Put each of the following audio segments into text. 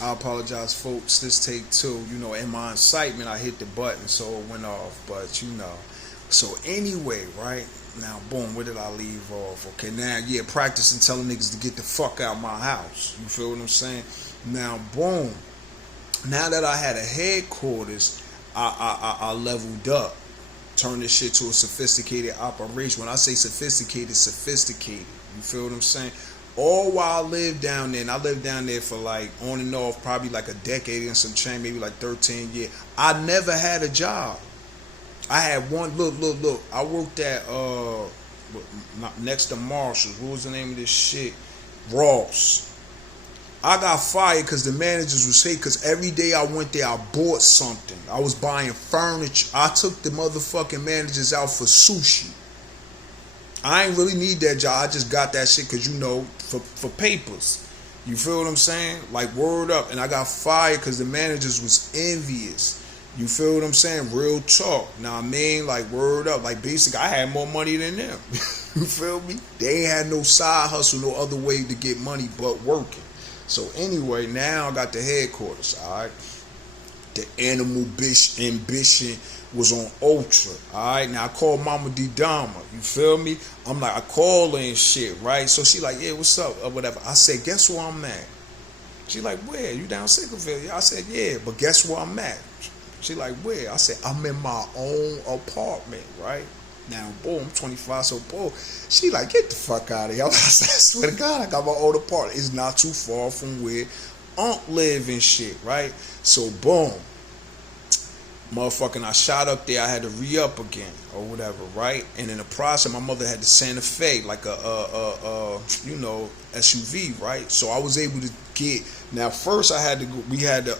I apologize, folks. This take two. In my excitement, I hit the button, so it went off. But. So anyway, right now, boom. Where did I leave off? Okay, now, yeah, practicing telling niggas to get the fuck out my house. You feel what I'm saying? Now, boom. Now that I had a headquarters, I leveled up, turned this shit to a sophisticated operation. When I say sophisticated, sophisticated. You feel what I'm saying? All while I lived down there, and I lived down there for like on and off, probably like a decade and some change, maybe like 13 years. I never had a job. I had one. Look. I worked at next to Marshall's. What was the name of this shit? Ross. I got fired because the managers was hate. Because every day I went there, I bought something. I was buying furniture. I took the motherfucking managers out for sushi. I ain't really need that job. I just got that shit because for papers. You feel what I'm saying? Like word up. And I got fired because the managers was envious. You feel what I'm saying? Real talk. Now I mean, like word up. Like basically, I had more money than them. You feel me? They ain't had no side hustle, no other way to get money but working. So anyway, now I got the headquarters. All right. The animal bitch ambition was on ultra. All right. Now I called Mama D Dama. You feel me? I'm like, I call her and shit, right? So she like, yeah, what's up or whatever. I said, guess where I'm at? She like, where? You down Sicklerville? I said, yeah, but guess where I'm at? She like, where? I said, I'm in my own apartment, right? Now, boom, I'm 25, so boom. She like, get the fuck out of here. I swear to God, I got my own apartment. It's not too far from where Unc live and shit, right? So, boom. Motherfucking, I shot up there. I had to re-up again or whatever, right? And in the process, my mother had the Santa Fe, like a SUV, right? So I was able to get. Now, first I had to go.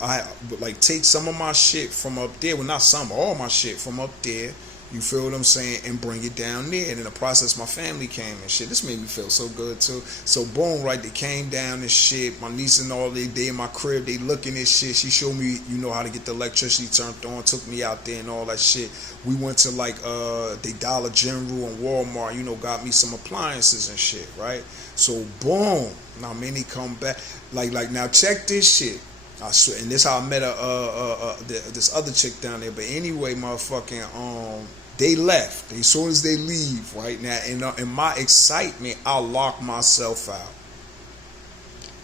I like take some of my shit from up there. Well, not some, all my shit from up there. You feel what I'm saying? And bring it down there. And in the process, my family came and shit. This made me feel so good too. So boom, right? They came down and shit. My niece and all, they in my crib. They looking at shit. She showed me, how to get the electricity turned on. Took me out there and all that shit. We went to like they Dollar General and Walmart. Got me some appliances and shit, right? So boom. Now many come back. Like now check this shit. I swear, and this how I met this other chick down there. But anyway, motherfucking they left. As soon as they leave, right now, in my excitement, I lock myself out.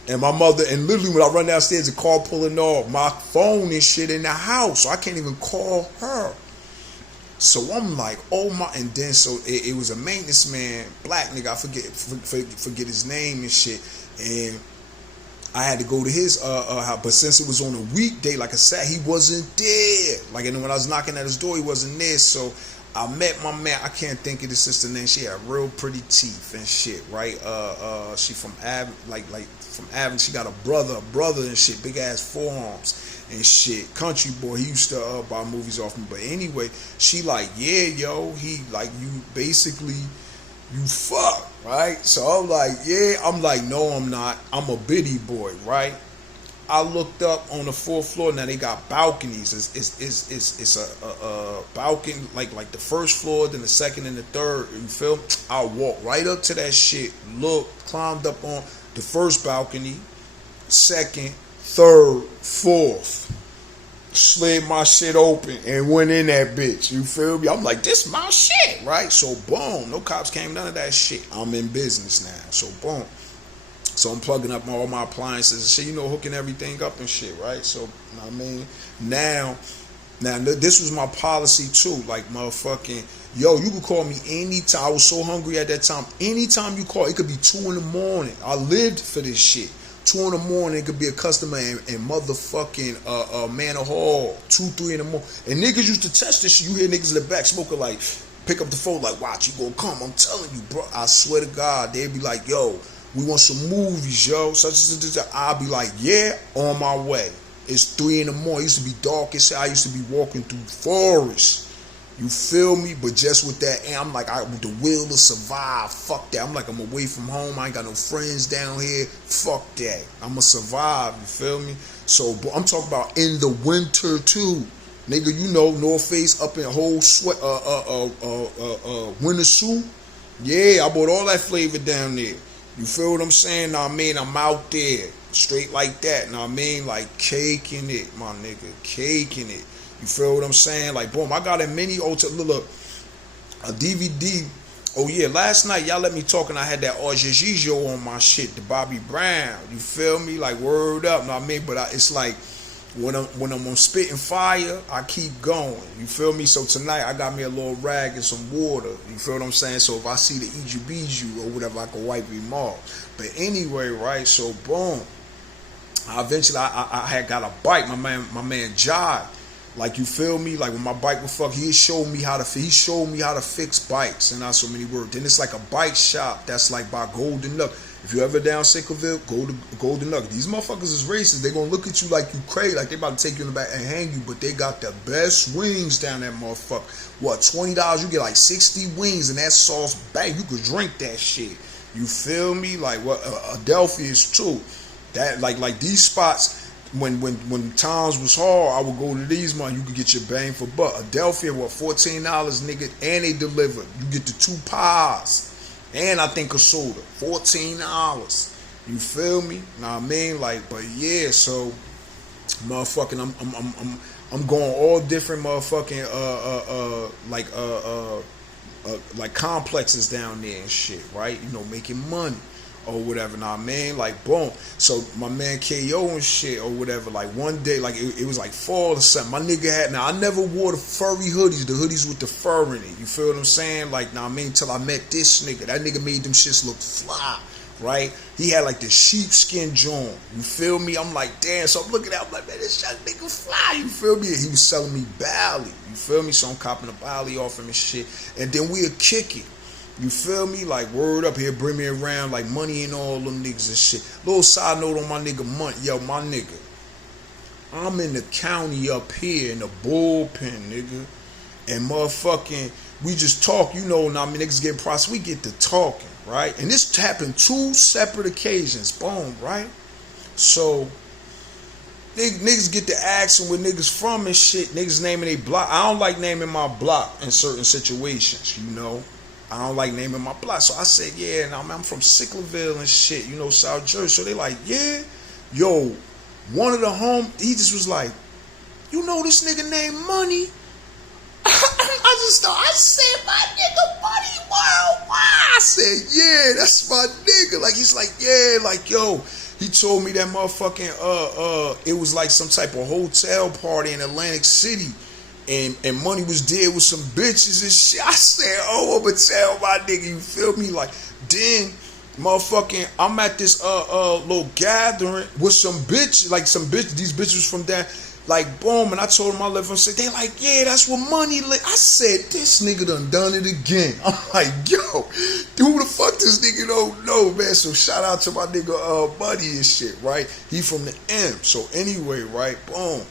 And my mother, and literally when I run downstairs, the car pulling off, my phone and shit in the house, so I can't even call her. So I'm like, oh my, and then so it was a maintenance man, black nigga, I forget his name and shit, and I had to go to his house, but since it was on a weekday, like I said, he wasn't there. Like, and when I was knocking at his door, he wasn't there. So I met my man. I can't think of the sister name. She had real pretty teeth and shit, right? She from from Avon. She got a brother and shit, big ass forearms and shit. Country boy. He used to buy movies off me. But anyway, she like, yeah, yo, he like you basically. You fuck, right? So I'm like, yeah. I'm like, no, I'm not. I'm a biddy boy, right? I looked up on the fourth floor. Now they got balconies. It's a balcony, like the first floor, then the second and the third. You feel? I walked right up to that shit. Looked, climbed up on the first balcony, second, third, fourth. Slid my shit open and went in that bitch. You feel me? I'm like, this my shit, right? So boom, no cops came, none of that shit. I'm in business now. So boom. So I'm plugging up all my appliances and shit, hooking everything up and shit, right? So I mean, now this was my policy too. Like motherfucking, yo, you could call me anytime. I was so hungry at that time. Anytime you call, it could be 2 a.m. I lived for this shit. 2 a.m, it could be a customer in motherfucking Manor Hall, 2, 3 a.m. And niggas used to test this shit. You hear niggas in the back smoking like, pick up the phone like, watch, you gonna come. I'm telling you, bro. I swear to God, they'd be like, yo, we want some movies, yo. Such. I'll be like, yeah, on my way. It's 3 a.m. It used to be dark as hell. I used to be walking through forest. You feel me? But just with that, I'm like, with the will to survive. Fuck that. I'm like, I'm away from home. I ain't got no friends down here. Fuck that. I'ma survive. You feel me? So, I'm talking about in the winter too, nigga. North Face up in whole sweat, winter suit. Yeah, I bought all that flavor down there. You feel what I'm saying? Know what I mean? I'm out there, straight like that. Know what I mean? Like caking it, my nigga, caking it. You feel what I'm saying? Like boom, I got a mini look, a DVD. Oh yeah, last night y'all let me talk and I had that Argezijo on my shit, the Bobby Brown. You feel me? Like word up, know what I mean? But it's like when I'm on spitting fire, I keep going. You feel me? So tonight I got me a little rag and some water. You feel what I'm saying? So if I see the Iju or whatever, I can wipe him off. But anyway, right? So boom. I had got a bike. My man Jai. Like you feel me? Like when my bike was fucked, he showed me how to fix bikes and not so many words. Then it's like a bike shop that's like by Golden Nugget. If you ever down Sicklerville, go to Golden Nugget. These motherfuckers is racist. They gonna look at you like you crazy, like they about to take you in the back and hang you. But they got the best wings down that motherfucker. What, $20? You get like 60 wings and that sauce, bang, you could drink that shit. You feel me? Like what Adelphia is too. That like these spots. When times was hard, I would go to these man. You could get your bang for buck. Adelphia, what, $14, nigga, and they deliver. You get the 2 pies, and I think a soda, $14. You feel me? Know what I mean? Like, but yeah, so motherfucking, I'm going all different motherfucking like complexes down there and shit, right? You know, making money. Or whatever, know what I mean? Like, boom. So, my man KO and shit, or whatever, like, one day, like, it was like fall or something. My nigga had, now, I never wore the furry hoodies, the hoodies with the fur in it. You feel what I'm saying? Like, know what I mean? Till I met this nigga. That nigga made them shits look fly, right? He had, like, the sheepskin joint. You feel me? I'm like, damn. So, I'm looking at him like, man, this young nigga fly. You feel me? And he was selling me Bally. You feel me? So, I'm copping a Bally off him and shit. And then we'll kick it. You feel me? Like, word up here, bring me around like Money and all them niggas and shit. Little side note on my nigga Money. Yo, my nigga, I'm in the county up here in the bullpen, nigga. And motherfucking, we just talk, you know, now I mean, niggas get processed. We get to talking, right? And this happened 2 separate occasions. Boom, right? So, niggas get to asking where niggas from and shit. Niggas naming they block. I don't like naming my block in certain situations, you know. I don't like naming my block. So I said, yeah, and I'm from Sicklerville and shit, you know, South Jersey. So they like, yeah. Yo, one of the he just was like, you know this nigga named Money? I said, my nigga Money Worldwide. I said, yeah, that's my nigga. Like, he's like, yeah, like, yo. He told me that motherfucking, it was like some type of hotel party in Atlantic City. And Money was there with some bitches and shit. I said, oh, I'ma tell my nigga, you feel me? Like, then, motherfucking, I'm at this little gathering with some bitch, like some bitch, these bitches from there, like, boom, and I told them I live from Sick. They like, yeah, that's what Money lit. I said, this nigga done it again. I'm like, yo, who the fuck this nigga don't know, man? So shout out to my nigga Buddy and shit, right? He from the M. So anyway, right, boom.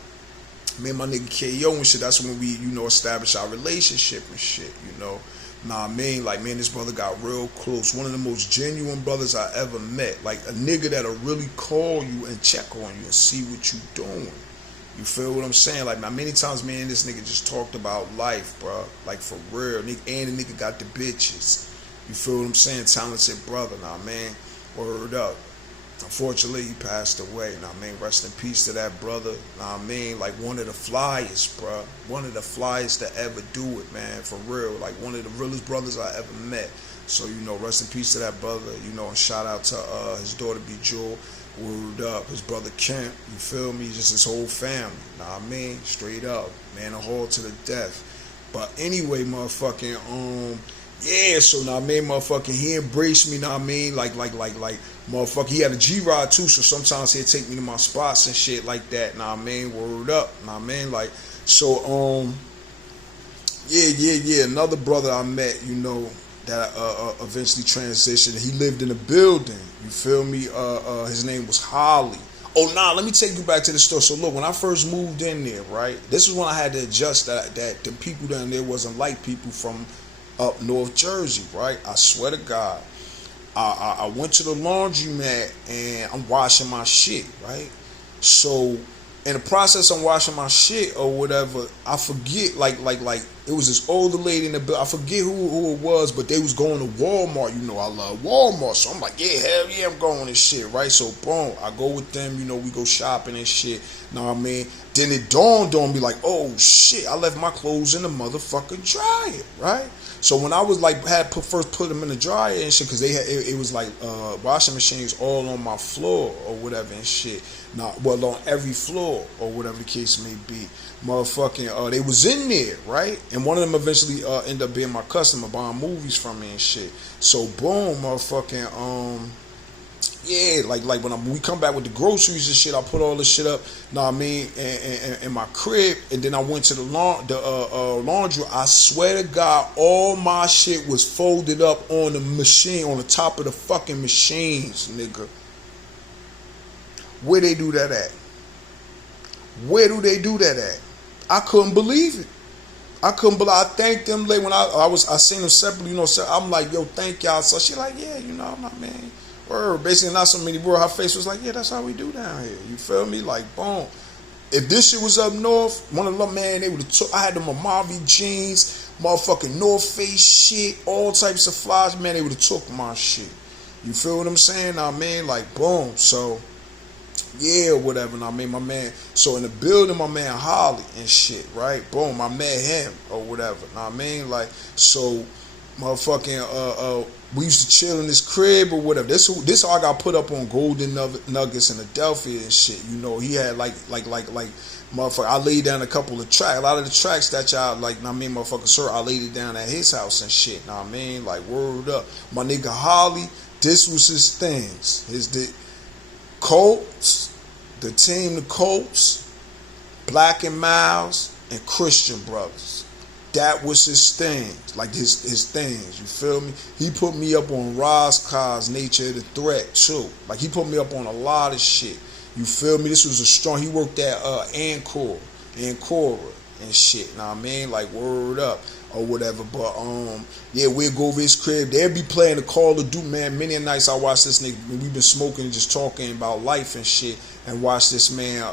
Me and my nigga KO and shit, that's when we, you know, established our relationship and shit, you know. Nah, I mean, like, me and this brother got real close. One of the most genuine brothers I ever met. Like, a nigga that'll really call you and check on you and see what you doing. You feel what I'm saying? Like, now, many times me and this nigga just talked about life, bro. Like, for real. And the nigga got the bitches. You feel what I'm saying? Talented brother, nah, man. Word up. Unfortunately, he passed away. Now, I mean, rest in peace to that brother. Now, I mean, like one of the flyest, bro. One of the flyest to ever do it, man. For real. Like one of the realest brothers I ever met. So, you know, rest in peace to that brother. You know, and shout out to his daughter, B. Jewel. Word up. His brother, Kemp. You feel me? Just his whole family. Now, I mean, straight up. Man, a haul to the death. But anyway, motherfucking, yeah, so now I mean, motherfucking, he embraced me, now I mean, like, motherfucker, he had a G-Rod too, so sometimes he'd take me to my spots and shit like that, now I mean, word up, now I mean, like, so, yeah, another brother I met, you know, that eventually transitioned, he lived in a building, you feel me, his name was Holly. Oh, nah, let me take you back to the store. So, look, when I first moved in there, right, this is when I had to adjust that the people down there wasn't like people from up North Jersey, right? I swear to God. I went to the laundromat and I'm washing my shit, right? So in the process I'm washing my shit or whatever, I forget like It was this older lady in the building. I forget who it was, but they was going to Walmart. You know, I love Walmart. So I'm like, yeah, hell yeah, I'm going and shit, right? So, boom, I go with them. You know, we go shopping and shit. Know what I mean? Then it dawned on me like, oh, shit, I left my clothes in the motherfucking dryer, right? So when I was like, first put them in the dryer and shit, because they had, it was like washing machines all on my floor or whatever and shit. Well, on every floor or whatever the case may be. Motherfucking, they was in there, right? And one of them eventually ended up being my customer, buying movies from me and shit. So boom, motherfucking, yeah, like when we come back with the groceries and shit, I put all this shit up, know what I mean, in my crib, and then I went to the laundry. I swear to God, all my shit was folded up on the machine, on the top of the fucking machines, nigga. Where they do that at? Where do they do that at? I couldn't believe it. I thanked them late when I seen them separately, you know. So I'm like, yo, thank y'all. So she like, yeah, you know, I'm like, man. Or basically not so many words. Her face was like, yeah, that's how we do down here. You feel me? Like, boom. If this shit was up north, one of them, man, they would have took. I had them Mojave jeans, motherfucking North Face shit, all types of flies, man. They would have took my shit. You feel what I'm saying? I mean, like, boom. So, yeah, whatever. And I mean, my man. So in the building, my man Holly and shit, right? Boom, I met him or whatever. Know what I mean? Like, so, motherfucking, we used to chill in this crib or whatever. This all got put up on Golden Nuggets in Adelphia and shit. You know, he had like motherfucker. I laid down a couple of tracks. A lot of the tracks that y'all like, I mean, motherfucker, sir, I laid it down at his house and shit. Know what I mean? Like, word up. My nigga Holly, this was his things. The Colts, the team, the Colts, Black and Miles, and Christian Brothers. That was his things, like his things, you feel me? He put me up on Roscoe's Nature of the Threat, too. Like, he put me up on a lot of shit, you feel me? This was a strong, he worked at Ancora and shit, know what I mean? Like, word up, or whatever, but, yeah, we'll go over his crib, they'll be playing the Call of Duty, man. Many a nights I watch this nigga, we've been smoking and just talking about life and shit, and watch this man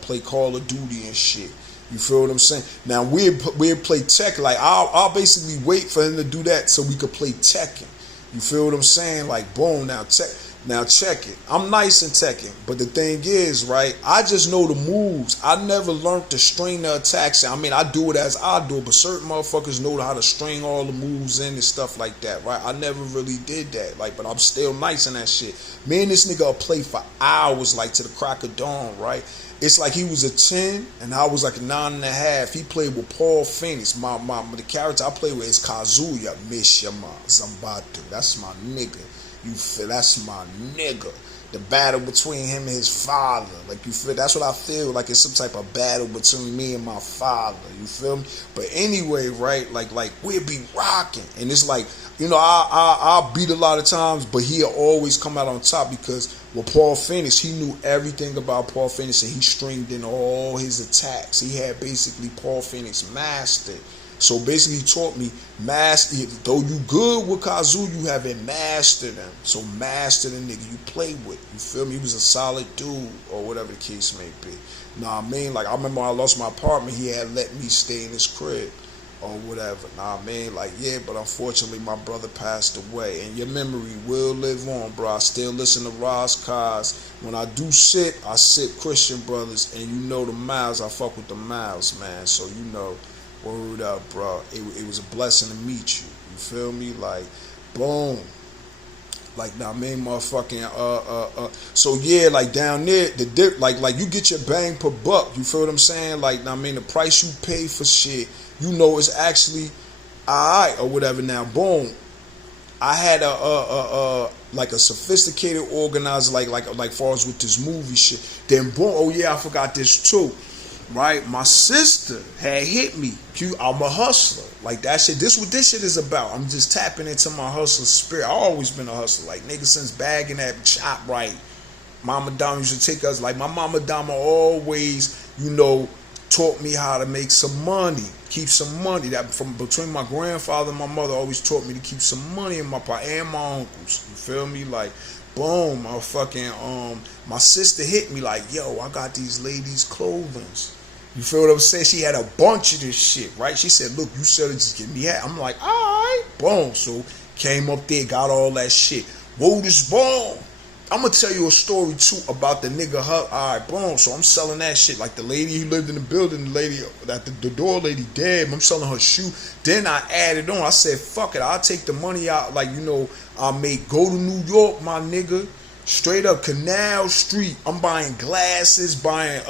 play Call of Duty and shit. You feel what I'm saying? Now we'll play Tekken. Like I'll basically wait for him to do that so we could play Tekken. You feel what I'm saying? Like boom, now check it. I'm nice in Tekken, but the thing is, right? I just know the moves. I never learned to string the attacks. I mean, I do it as I do it, but certain motherfuckers know how to string all the moves in and stuff like that, right? I never really did that, like, but I'm still nice in that shit. Me and this nigga will play for hours, like to the crack of dawn, right? It's like he was a 10 and I was like a 9.5. He played with Paul Phoenix. The character I play with is Kazuya Mishima Zambatu. That's my nigga. You feel? That's my nigga. The battle between him and his father. Like, you feel? That's what I feel like. It's some type of battle between me and my father. You feel me? But anyway, right? Like we'll be rocking. And it's like, you know, I'll beat a lot of times, but he'll always come out on top because with Paul Phoenix, he knew everything about Paul Phoenix and he stringed in all his attacks. He had basically Paul Phoenix mastered. So basically he taught me, though you good with Kazu, you haven't mastered him. So master the nigga you play with. You feel me? He was a solid dude or whatever the case may be. Know what I mean? Like, I remember when I lost my apartment, he had let me stay in his crib or whatever. Know what I mean? Like, yeah, but unfortunately my brother passed away. And your memory will live on, bro. I still listen to Ross Cos. When I do sit, I sit Christian Brothers. And you know the Miles, I fuck with the Miles, man. So you know, word up, bro. It was a blessing to meet you. You feel me? Like, boom. Like, now, man, motherfucking, so yeah, like down there, the dip, like you get your bang per buck. You feel what I'm saying? Like, now, I mean, the price you pay for shit, you know, it's actually alright or whatever. Now, boom, I had like a sophisticated organizer, like far as with this movie shit. Then boom, oh yeah, I forgot this too. Right, my sister had hit me. I'm a hustler, like that shit. This what this shit is about. I'm just tapping into my hustler spirit. I always been a hustler, like nigga since bagging that chop right. Mama Dama used to take us, like my Mama Dama always, you know, taught me how to make some money, keep some money. That from between my grandfather and my mother always taught me to keep some money in my pocket and my uncles. You feel me? Like, boom, my sister hit me like, yo, I got these ladies' clothings. You feel what I'm saying? She had a bunch of this shit, right? She said, look, you said it, just give me that. I'm like, all right, boom. So came up there, got all that shit. Whoa, this boom. I'm gonna tell you a story too about the nigga. All right, boom. So I'm selling that shit. Like the lady who lived in the building, the lady that the door lady dead. I'm selling her shoe. Then I added on. I said, fuck it. I'll take the money out. Like, you know, I make go to New York, my nigga. Straight up Canal Street. I'm buying glasses, buying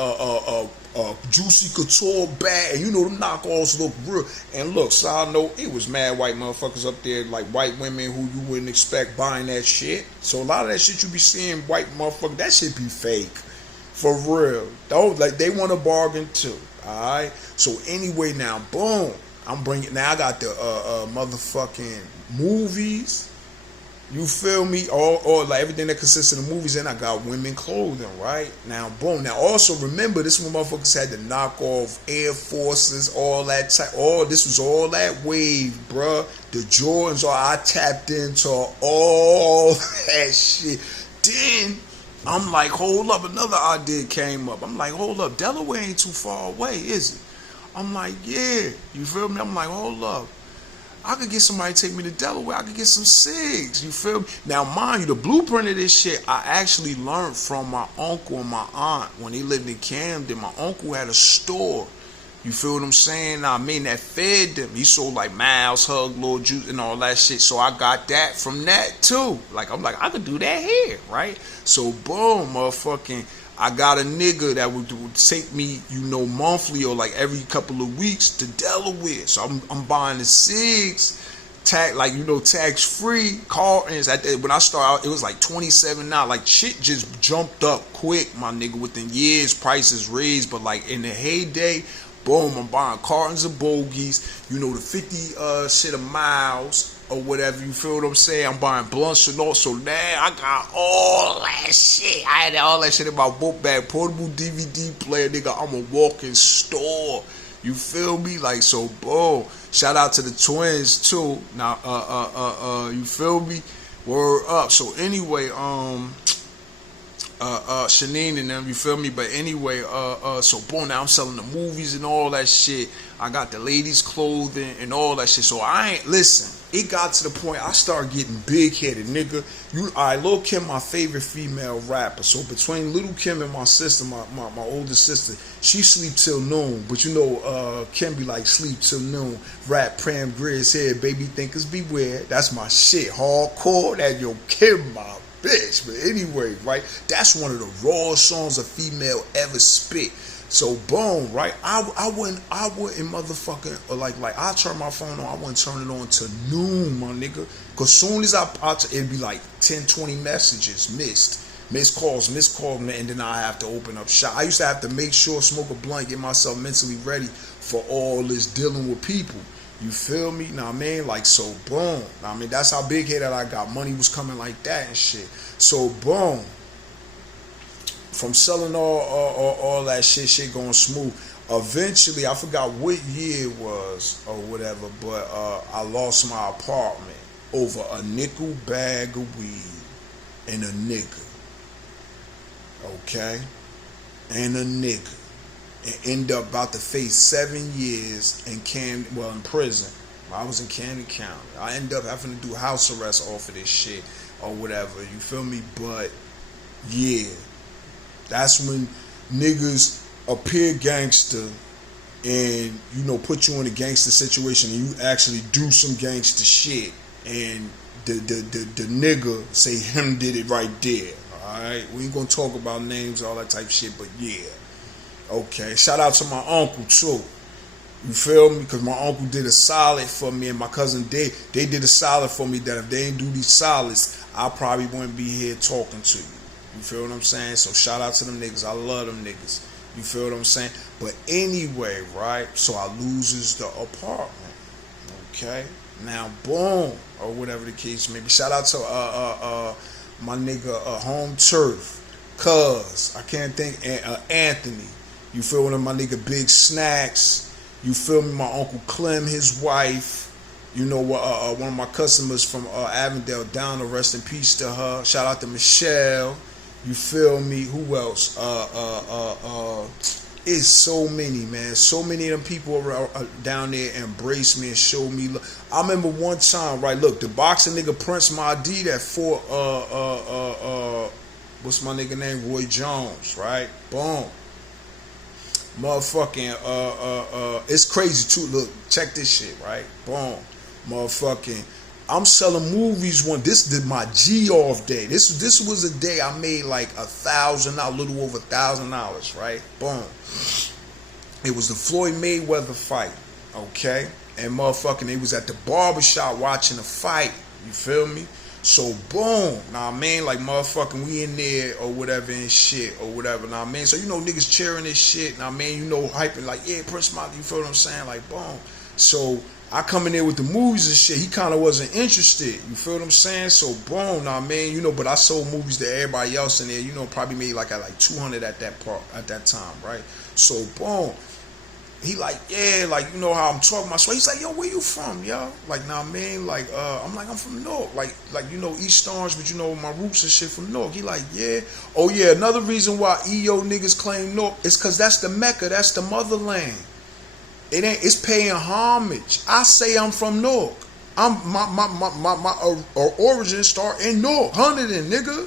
Juicy Couture bag, and you know them knockoffs look real. And look, side note, it was mad white motherfuckers up there, like white women who you wouldn't expect buying that shit. So a lot of that shit you be seeing, white motherfuckers, that shit be fake, for real. Though, like they want a bargain too. All right. So anyway, now boom, I'm bringing. Now I got the motherfucking movies. You feel me? All like everything that consists of the movies, and I got women clothing, right? Now, boom. Now, also remember, this when motherfuckers had to knock off Air Forces, all that type. This was all that wave, bruh. The Jordans, I tapped into all that shit. Then I'm like, hold up, another idea came up. I'm like, hold up, Delaware ain't too far away, is it? I'm like, yeah. You feel me? I'm like, hold up. I could get somebody to take me to Delaware. I could get some cigs. You feel me? Now, mind you, the blueprint of this shit, I actually learned from my uncle and my aunt when they lived in Camden. My uncle had a store. You feel what I'm saying? I mean, that fed them. He sold like Miles, Hug, Lil Juice, and all that shit. So I got that from that too. Like, I'm like, I could do that here, right? So, boom, motherfucking. I got a nigga that would take me, you know, monthly or like every couple of weeks to Delaware. So I'm buying the cigs, tax free cartons. When I started out, it was like $27 now. Like shit just jumped up quick, my nigga. Within years, prices raised. But like in the heyday, boom, I'm buying cartons of bogeys. You know, the 50 shit of Miles or whatever, you feel what I'm saying? I'm buying blunts and all. So now I got all that shit. I had all that shit in my book bag. Portable DVD player, nigga. I'm a walking store. You feel me? Like, so, boom. Shout out to the twins, too. Now, you feel me? Word up. So, anyway, Shanine and them, you feel me? But anyway, so boom, now I'm selling the movies and all that shit. I got the ladies' clothing and all that shit. So I ain't, listen, it got to the point I started getting big-headed, nigga. Lil' Kim, my favorite female rapper. So between Little Kim and my sister, my older sister, she sleep till noon. But you know, Kim be like, sleep till noon. Rap Pram Grizz head, baby thinkers beware. That's my shit. Hardcore, that yo Kim, my bitch. But anyway, right, that's one of the rawest songs a female ever spit. So boom, right, I wouldn't motherfucking like I turn my phone on, I wouldn't turn it on to noon, my nigga, cause soon as it'd be like 10-20 messages missed calls, and then I have to open up shop. I used to have to make sure, smoke a blunt, get myself mentally ready for all this dealing with people. You feel me? Know what I mean? Like, so boom. I mean, that's how big headed I got. Money was coming like that and shit. So boom. From selling all that shit going smooth. Eventually, I forgot what year it was or whatever, but I lost my apartment over a nickel bag of weed and a nigga. Okay? And a nigga. And end up about to face 7 years in prison. I was in Camden County. I end up having to do house arrest off of this shit or whatever. You feel me? But yeah, that's when niggas appear gangster and, you know, put you in a gangster situation and you actually do some gangster shit and the nigga say him did it right there. Alright? We ain't gonna talk about names, all that type of shit, but yeah. Okay, shout out to my uncle too. You feel me? Because my uncle did a solid for me, and my cousin they did a solid for me that if they ain't do these solids, I probably wouldn't be here talking to you. You feel what I'm saying? So shout out to them niggas. I love them niggas. You feel what I'm saying? But anyway, right? So I loses the apartment. Okay? Now boom, or whatever the case may be. Shout out to my nigga Home Turf, Cuz, I can't think, Anthony. You feel me? My nigga Big Snacks. You feel me? My Uncle Clem, his wife. You know, one of my customers from Avondale down, to rest in peace to her. Shout out to Michelle. You feel me? Who else? It's so many, man. So many of them people are down there embrace me and show me love. I remember one time, right? Look, the boxing nigga Prince Mahdi that fought what's my nigga name? Roy Jones, right? Boom. Motherfucking it's crazy too. Look, check this shit, right? Boom. Motherfucking I'm selling movies this did my G off day. This was a day I made like $1,000, a little over $1,000, right? Boom. It was the Floyd Mayweather fight, okay? And motherfucking they was at the barbershop watching the fight. You feel me? So boom, nah man, like motherfucking we in there or whatever and shit or whatever, nah man. So you know niggas cheering this shit, nah man, you know hyping like yeah, Prince Mahdi, you feel what I'm saying? Like boom. So I come in there with the movies and shit. He kind of wasn't interested. You feel what I'm saying? So boom, nah man, you know. But I sold movies to everybody else in there. You know, probably made like 200 at that time, right? So boom, he like yeah, like you know how I'm talking about. So he's like, yo, where you from, yo? Like nah man, like I'm like I'm from Newark, like you know East Orange, but you know my roots and shit from Newark. He like yeah, oh yeah. Another reason why EO niggas claim Newark is because that's the Mecca, that's the motherland. It's paying homage. I say I'm from Newark. My origin start in Newark, Huntington, nigga.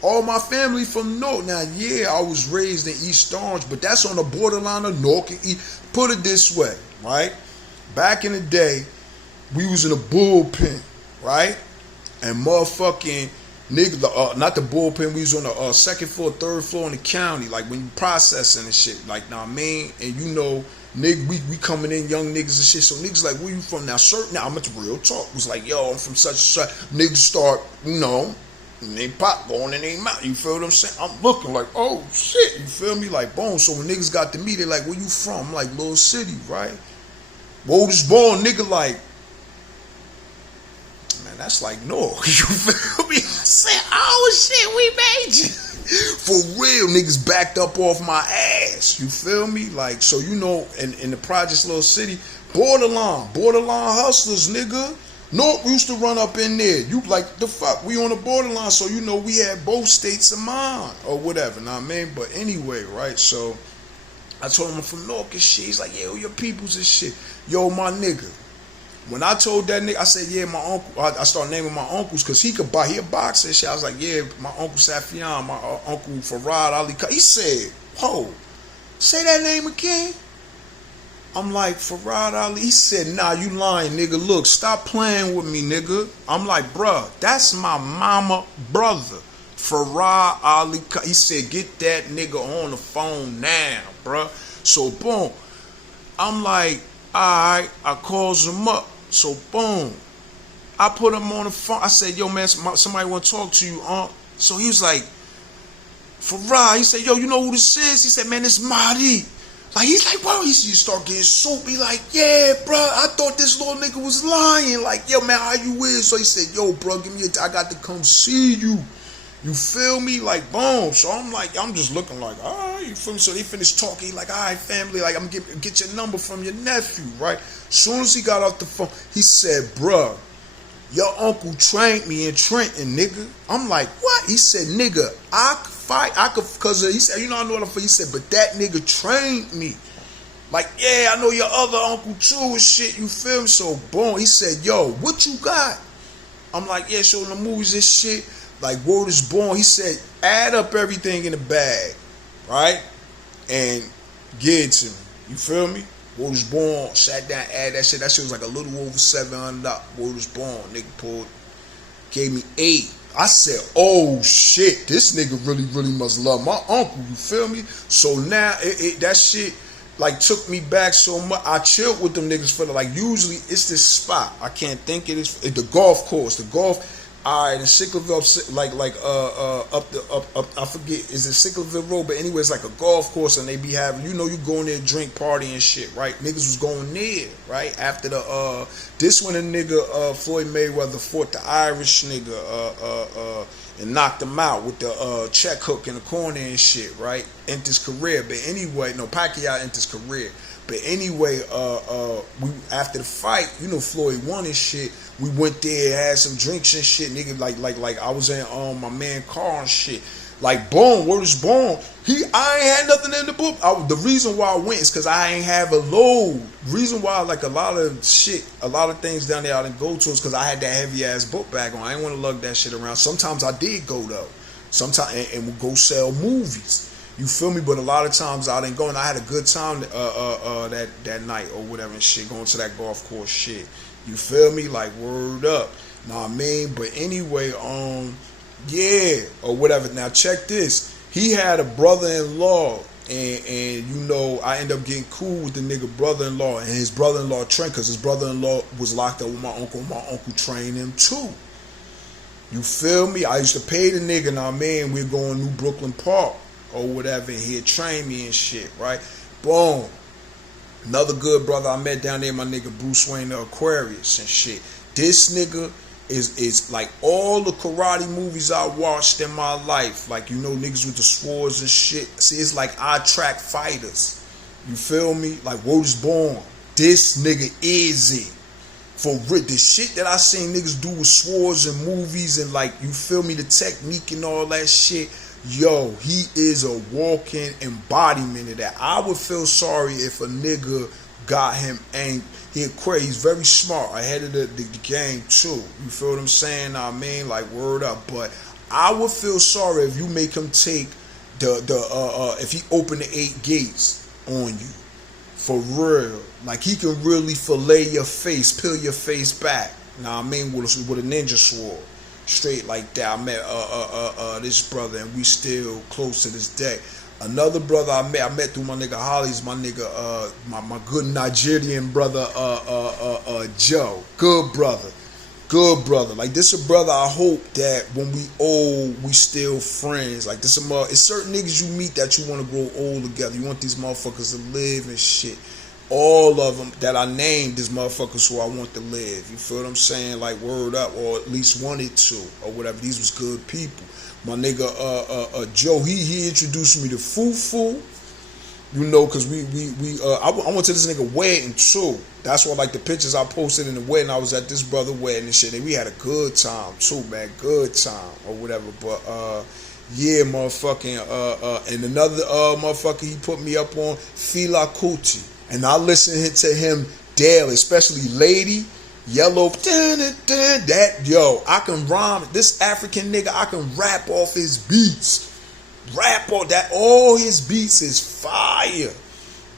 All my family from Newark. Now, yeah, I was raised in East Orange, but that's on the borderline of Newark and East. Put it this way, right? Back in the day, we was in a bullpen, right? And motherfucking nigga, not the bullpen. We was on the second floor, third floor in the county, like when you processing and shit. Like, nah, I mean, and you know. Nigga, we coming in young niggas and shit. So niggas like, where you from now? Certain now I'm at the real talk. It was like, yo, I'm from such and such. Niggas start, you know, and they pop going in their mouth. You feel what I'm saying? I'm looking like, oh shit. You feel me? Like, boom. So when niggas got to me, they like, where you from? I'm like, Little City, right? Oldest born nigga like, man, that's like Newark. You feel me? I said, oh shit, we made you. For real, niggas backed up off my ass. You feel me? Like, so you know, in the projects, Little City, borderline hustlers, nigga. North used to run up in there. You like the fuck? We on the borderline, so you know we had both states of mind or whatever. Know what I mean? But anyway, right? So I told him I'm from North and shit. He's like, yo, your peoples and shit. Yo, my nigga. When I told that nigga, I said, yeah, my uncle, I started naming my uncles because he a boxer and shit. I was like, yeah, my uncle Safian, my uncle Farad Ali. He said, whoa, say that name again? I'm like, Farad Ali. He said, nah, you lying, nigga. Look, stop playing with me, nigga. I'm like, bruh, that's my mama brother, Farad Ali. He said, get that nigga on the phone now, bruh. So, boom. I'm like, all right, I calls him up. So boom, I put him on the phone. I said, yo man, somebody want to talk to you. So he was like, Farah. He said, yo, you know who this is? He said, man, it's Mahdi. Like he's like, bro, he start getting soapy. Like, yeah, bro, I thought this little nigga was lying. Like, yo man, how you is? So he said, yo, bro, I got to come see you. You feel me? Like, boom. So I'm like, I'm just looking like, all right, you feel me? So they finished talking. Like, all right, family, like, I'm gonna get your number from your nephew, right? Soon as he got off the phone, he said, bruh, your uncle trained me in Trenton, nigga. I'm like, what? He said, nigga, I could fight. Cause he said, you know, I know what I'm for. He said, but that nigga trained me. Like, yeah, I know your other uncle too and shit, you feel me? So, boom, he said, yo, what you got? I'm like, yeah, showing the movies and shit. Like, word is born. He said, add up everything in the bag, right? And give it to me. You feel me? Word is born. Sat down, add that shit. That shit was like a little over $700. Word is born. Nigga pulled, gave me 8. I said, oh shit, this nigga really must love my uncle. You feel me? So now that shit like took me back so much. I chilled with them niggas for like usually it's this spot. I can't think it is the golf course. The golf. All right, in Sicklerville, up I forget, is it Sicklerville Road? But anyway, it's like a golf course, and they be having, you know, you go in there, drink, party, and shit, right? Niggas was going there, right? After the this one, a nigga Floyd Mayweather fought the Irish nigga and knocked him out with the check hook in the corner and shit, right? Ended his career, but anyway, no, Pacquiao ended his career. But anyway, we after the fight, you know, Floyd won and shit. We went there, had some drinks and shit, nigga. Like I was in my man car and shit. Like, boom, word is born. I ain't had nothing in the book. The reason why I went is because I ain't have a load. Reason why, like, a lot of things down there I didn't go to is because I had that heavy ass book bag on. I ain't want to lug that shit around. Sometimes I did go though. Sometimes and would go sell movies. You feel me? But a lot of times I didn't go, and I had a good time that night or whatever and shit, going to that golf course shit. You feel me? Like, word up. Know what I mean? But anyway, yeah, or whatever. Now check this. He had a brother-in-law, and you know, I ended up getting cool with the nigga brother-in-law and his brother-in-law trained, because his brother-in-law was locked up with my uncle. My uncle trained him too. You feel me? I used to pay the nigga, now man, we're going New Brooklyn Park or whatever, and he'd train me and shit, right? Boom. Another good brother I met down there, my nigga Bruce Wayne the Aquarius and shit. This nigga is like all the karate movies I watched in my life. Like, you know, niggas with the swords and shit. See, it's like I track fighters. You feel me? Like, word is born. This nigga is it. For real, the shit that I seen niggas do with swords and movies and, like, you feel me, the technique and all that shit. Yo, he is a walking embodiment of that. I would feel sorry if a nigga got him and he's very smart, ahead of the game too. You feel what I'm saying? I mean, like, word up. But I would feel sorry if you make him take if he open the 8 gates on you. For real. Like, he can really fillet your face, peel your face back. Now I mean, with a ninja sword. Straight like that. I met this brother, and we still close to this day. Another brother I met through my nigga Holly's, my nigga, my good Nigerian brother, Joe. Good brother. Like, this a brother I hope that when we old, we still friends. Like, this it's certain niggas you meet that you want to grow old together. You want these motherfuckers to live and shit. All of them that I named is motherfuckers who I want to live. You feel what I'm saying? Like, word up, or at least wanted to, or whatever. These was good people. My nigga Joe, he introduced me to Fufu. You know, cause I went to this nigga wedding too. That's why, like, the pictures I posted in the wedding, I was at this brother wedding and shit, and we had a good time too, man. Good time or whatever. But yeah, motherfucking and another motherfucker he put me up on, Fela Kuti. And I listen to him daily, especially Lady, Yellow, that, yo, I can rhyme. This African nigga, I can rap off his beats. Rap off that, all his beats is fire.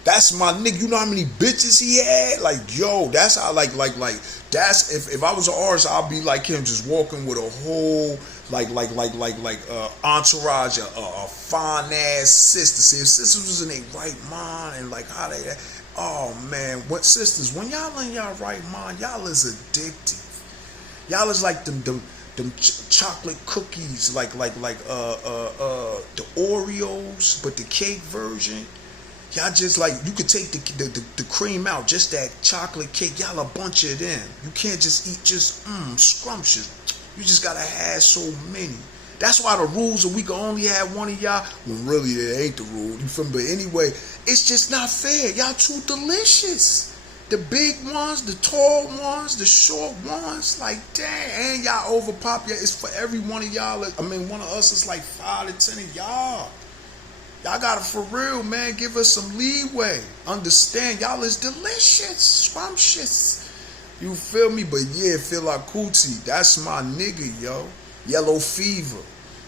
That's my nigga. You know how many bitches he had? Like, yo, that's how, like, that's, if I was an artist, I'd be like him, just walking with a whole, entourage, a fine ass sister. See, if sisters was in their right mind and, like, how they, oh man, what sisters, when y'all in y'all right mind, y'all is addictive. Y'all is like them chocolate cookies, like the Oreos, but the cake version. Y'all just, like, you could take the cream out, just that chocolate cake. Y'all a bunch of them. You can't just eat just scrumptious. You just gotta have so many. That's why the rules are we can only have one of y'all. Well, really, it ain't the rule. You feel me? But anyway, it's just not fair. Y'all too delicious. The big ones, the tall ones, the short ones, like, dang, and y'all overpop. Yeah, it's for every one of y'all. I mean, one of us is like 5 to 10 of y'all. Y'all gotta, for real, man, give us some leeway. Understand, y'all is delicious, scrumptious. You feel me? But yeah, Fela Kuti, that's my nigga, yo. Yellow Fever.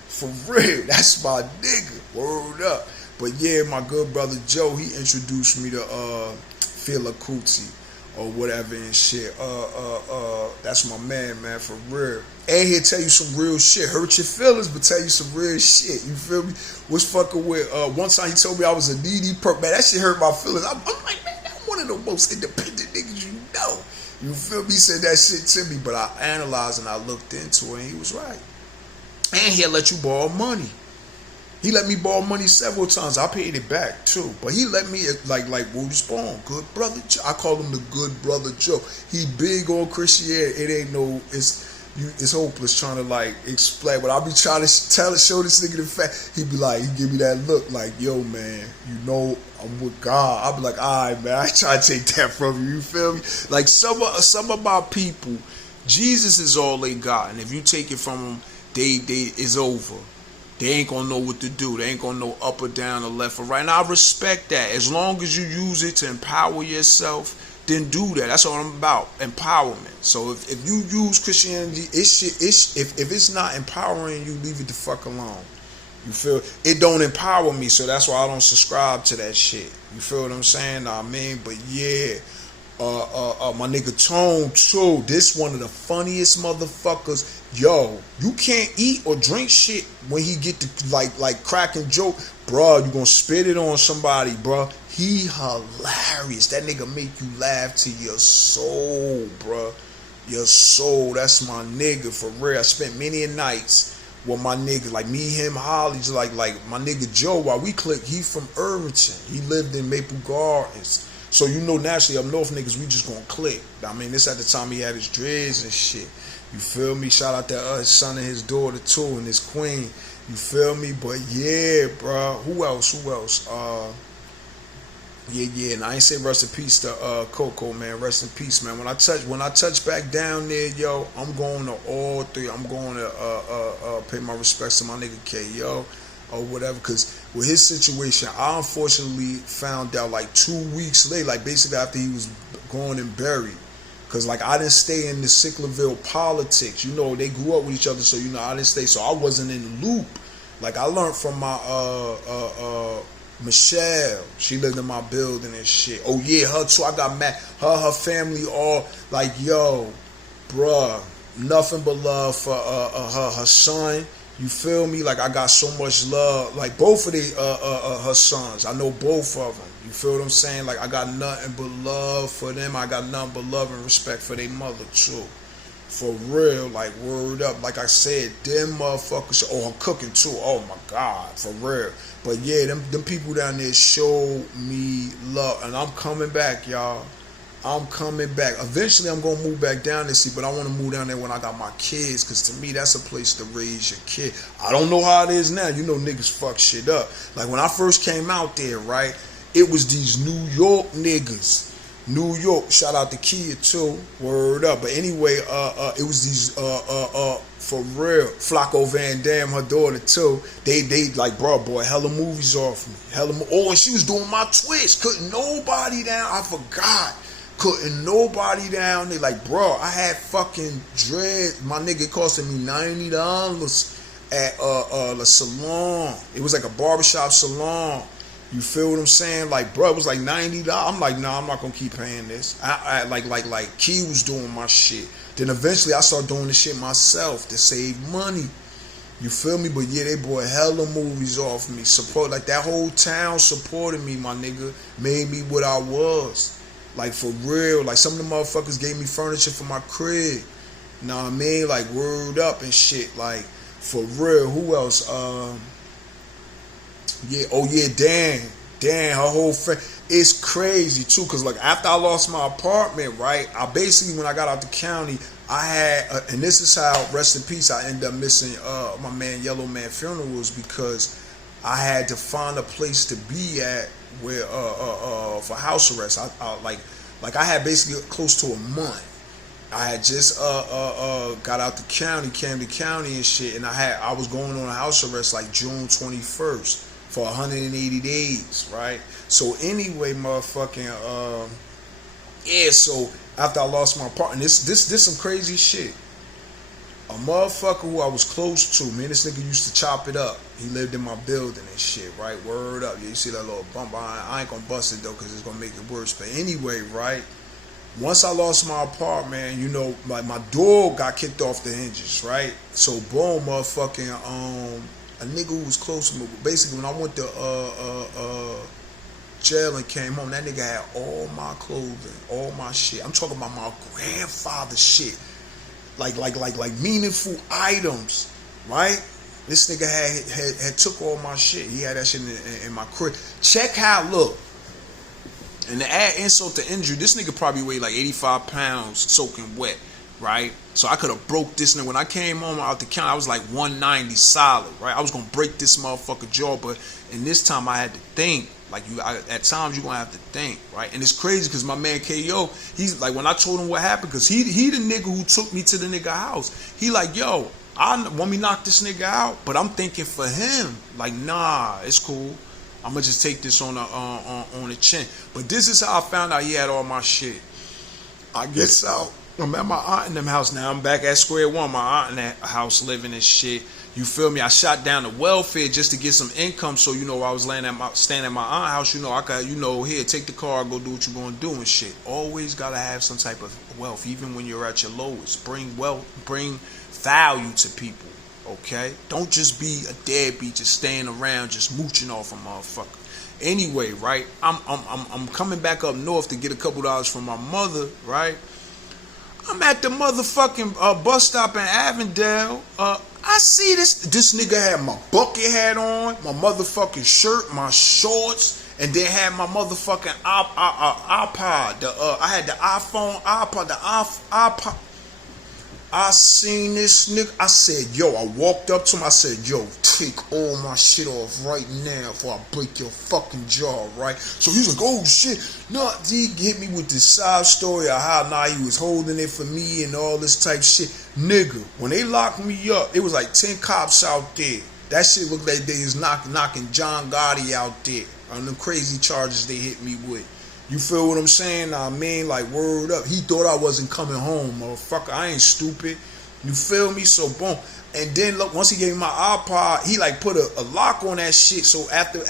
For real, that's my nigga. Word up. But yeah, my good brother Joe, he introduced me to Fela Kuti or whatever and shit. That's my man, for real. And he'll tell you some real shit. Hurt your feelings, but tell you some real shit. You feel me? Was fucking with, one time he told me I was a needy perk. Man, that shit hurt my feelings. I'm like, man, I'm one of the most independent niggas you know. You feel me? He said that shit to me, but I analyzed and I looked into it, and he was right. And he'll let you borrow money. He let me borrow money several times. I paid it back take but he let me, like Woody Spawn, good brother Joe. I call him the good brother Joe. He big on Christianity. It ain't no, it's hopeless trying to, like, explain. But I'll be trying to show this nigga the fact. He be like, he give me that look like, yo, man, you know I'm with God. I'll be like, all right, man, I try to take that from you. You feel me? Like, some of my people, Jesus is all they got, and if you take it from them, they it's over. they ain't gonna know what to do. They ain't gonna know up or down or left or right. And I respect that. As long as you use it to empower yourself, then do that. That's what I'm about. Empowerment. So if you use Christianity, if it's not empowering you, leave it the fuck alone. You feel it don't empower me, so that's why I don't subscribe to that shit. You feel what I'm saying? Nah, I mean, but yeah. My nigga Tone too. This one of the funniest motherfuckers. Yo, you can't eat or drink shit when he get to like cracking joke, bruh. You gonna spit it on somebody, bruh. He hilarious. That nigga make you laugh to your soul, bruh. Your soul. That's my nigga for real. I spent many a nights with my nigga, like me, him, Holly, just like my nigga Joe. While we click, he from Irvington. He lived in Maple Gardens. So you know, naturally up north niggas, we just gonna click. I mean, this at the time he had his dreads and shit. You feel me? Shout out to his son and his daughter too, and his queen. You feel me? But yeah, bro. Who else? Yeah. And I ain't say rest in peace to Coco, man. Rest in peace, man. When I touch back down there, yo, I'm going to all three. I'm going to pay my respects to my nigga K.O. or whatever, because with his situation, I unfortunately found out like 2 weeks later, like basically after he was gone and buried, because like I didn't stay in the Sicklerville politics. You know, they grew up with each other, so you know I didn't stay, so I wasn't in the loop. Like I learned from my Michelle. She lived in my building and shit. Oh yeah, her too. I got mad. Her family all like, yo, bruh, nothing but love for her son. You feel me? Like I got so much love. Like both of her sons. I know both of them. You feel what I'm saying? Like I got nothing but love for them. I got nothing but love and respect for their mother too. For real, like word up. Like I said, them motherfuckers. Oh, her cooking too. Oh my God, for real. But yeah, them people down there show me love, and I'm coming back, y'all. I'm coming back. Eventually, I'm gonna move back down there, but I want to move down there when I got my kids, because to me, that's a place to raise your kid. I don't know how it is now. You know, niggas fuck shit up. Like when I first came out there, right? It was these New York niggas. New York, shout out to Kia too. Word up. But anyway, it was these for real, Flacco Van Dam, her daughter too. They like, bro, boy, hella movies off me. Oh, and she was doing my twist. Couldn't nobody down. I forgot. Couldn't nobody down. They like, bro, I had fucking dread. My nigga costing me $90 at the salon. It was like a barbershop salon. You feel what I'm saying? Like, bro, it was like $90. I'm like, nah, I'm not gonna keep paying this. I like Key was doing my shit. Then eventually I started doing the shit myself to save money. You feel me? But yeah, they bought hella movies off me. Support, like that whole town supported me, my nigga. Made me what I was. Like for real. Like some of the motherfuckers gave me furniture for my crib. You know what I mean? Like word up and shit. Like for real. Who else? Yeah, oh yeah, Dan, her whole friend. It's crazy too, cause like after I lost my apartment, right? I basically, when I got out the county, I had, and this is how, rest in peace, I ended up missing my man Yellow Man funerals, because I had to find a place to be at where for house arrest. I like I had basically close to a month. I had just got out the county, Camden County and shit, and I was going on a house arrest like June 21st. For 180 days, right? So anyway, motherfucking, yeah. So after I lost my apartment, this some crazy shit. A motherfucker who I was close to, man, this nigga used to chop it up. He lived in my building and shit, right? Word up. Yeah, you see that little bump? I ain't gonna bust it though, cause it's gonna make it worse. But anyway, right? Once I lost my apartment, you know, my door got kicked off the hinges, right? So boom, motherfucking a nigga who was close to me, basically when I went to jail and came home, that nigga had all my clothing, all my shit. I'm talking about my grandfather's shit, like meaningful items, right? This nigga had took all my shit. He had that shit in my crib. Check how, look. And to add insult to injury, this nigga probably weighed like 85 pounds soaking wet, right? So I could have broke this nigga. When I came home out the county, I was like 190 solid, right? I was gonna break this motherfucker jaw, but in this time I had to think. Like at times you gonna have to think, right? And it's crazy because my man KO, he's like, when I told him what happened, because he the nigga who took me to the nigga house. He like, yo, want me knock this nigga out, but I'm thinking for him, like, nah, it's cool. I'm gonna just take this on the chin. But this is how I found out he had all my shit. I guess out. I'm at my aunt in them house now. I'm back at square one. My aunt in that house living and shit. You feel me? I shot down the welfare just to get some income, so I was staying at my aunt house. I could, here, take the car, go do what you're gonna do and shit. Always gotta have some type of wealth, even when you're at your lowest. Bring wealth, bring value to people. Okay? Don't just be a deadbeat, just staying around, just mooching off a motherfucker. Anyway, right? I'm coming back up north to get a couple dollars from my mother, right? I'm at the motherfucking bus stop in Avondale. I see this nigga had my bucket hat on, my motherfucking shirt, my shorts, and then had my motherfucking iPod. I had the iPhone, iPod, the iPod. I seen this nigga. I said, yo, I walked up to him. I said, yo, take all my shit off right now before I break your fucking jaw, right? So he's like, oh shit. No, he hit me with this side story of how he was holding it for me and all this type shit. Nigga, when they locked me up, it was like 10 cops out there. That shit looked like they was knocking John Gotti out there on them crazy charges they hit me with. You feel what I'm saying? I mean, like, word up. He thought I wasn't coming home, motherfucker. I ain't stupid. You feel me? So, boom. And then, look, once he gave me my iPod, he, like, put a lock on that shit. So, after